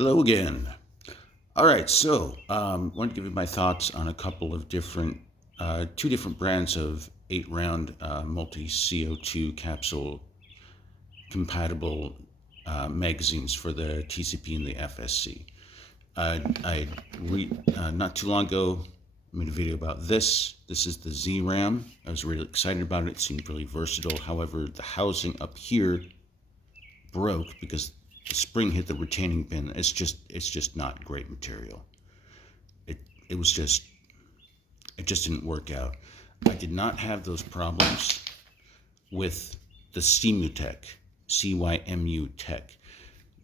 Hello again. All right, so I want to give you my thoughts on a couple of two different brands of 8-round multi CO2 capsule compatible magazines for the TCP and the FSC. Not too long ago, made a video about this. This is the ZRAM. I was really excited about it. It seemed really versatile. However, the housing up here broke because the spring hit the retaining pin. It's just not great material. It just didn't work out. I did not have those problems with the cymuteck, cymutec.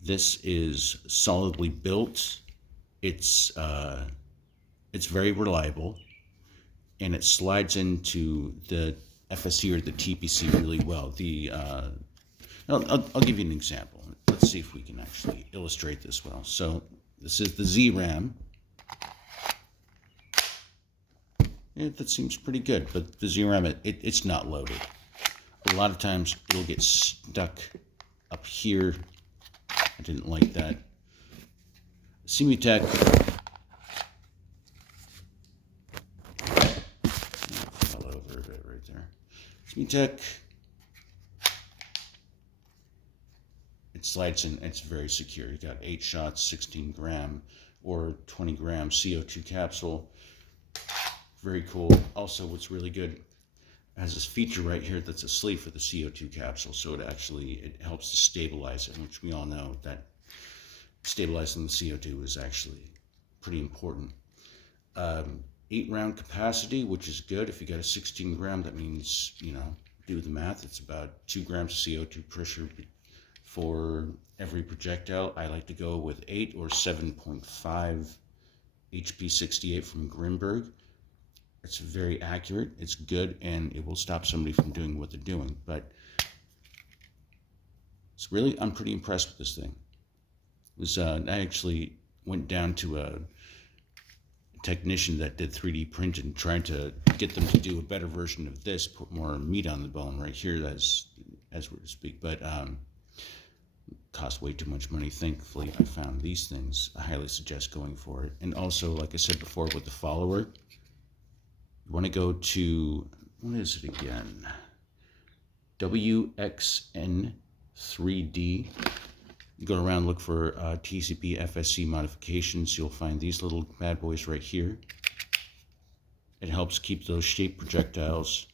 This is solidly built. It's very reliable, and it slides into the FSC or the TPC really well. I'll give you an example. Let's see if we can actually illustrate this well. So this is the ZRAM. Yeah, that seems pretty good, but the ZRAM, it's not loaded. A lot of times it'll get stuck up here. I didn't like that. cymuteck, fell over a bit right there. cymuteck, it slides in, it's very secure. You got 8 shots, 16 gram or 20 gram CO2 capsule. Very cool. Also, what's really good, it has this feature right here that's a sleeve for the CO2 capsule, so it helps to stabilize it, which we all know that stabilizing the CO2 is actually pretty important. 8-round capacity, which is good. If you got a 16 gram, that means, do the math. It's about 2 grams of CO2 pressure for every projectile. I like to go with 8 or 7.5 HP68 from Grimberg. It's very accurate, it's good, and it will stop somebody from doing what they're doing. But I'm pretty impressed with this thing. I actually went down to a technician that did 3D print and tried to get them to do a better version of this, put more meat on the bone right here, as we're to speak. But cost way too much money. Thankfully, I found these things. I highly suggest going for it. And also, like I said before, with the follower, you want to go to, what is it again? WXN3D. You go around, look for TCP FSC modifications. You'll find these little bad boys right here. It helps keep those shaped projectiles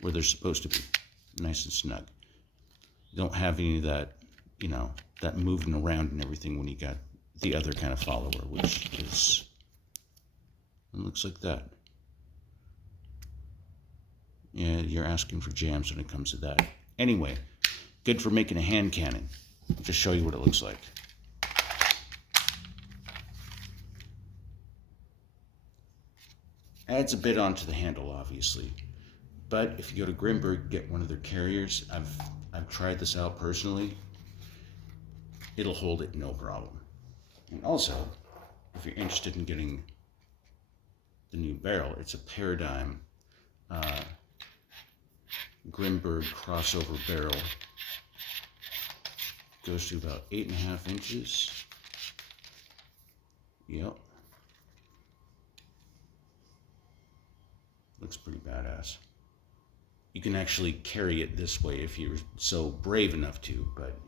where they're supposed to be, nice and snug. You don't have any of that, that moving around and everything when you got the other kind of follower, which is, it looks like that. Yeah, you're asking for jams when it comes to that. Anyway, good for making a hand cannon. I'll just show you what it looks like. Adds a bit onto the handle, obviously. But if you go to Grimberg, get one of their carriers. I've tried this out personally. It'll hold it no problem. And also, if you're interested in getting the new barrel, it's a Paradigm Grimberg crossover barrel. Goes to about 8.5 inches. Yep. Looks pretty badass. You can actually carry it this way if you're so brave enough to, but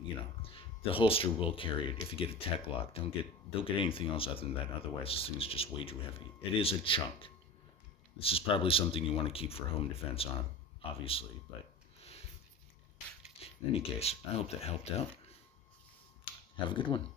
the holster will carry it if you get a tech lock. Don't get anything else other than that, otherwise this thing is just way too heavy. It is a chunk. This is probably something you want to keep for home defense on, obviously, but in any case, I hope that helped out. Have a good one.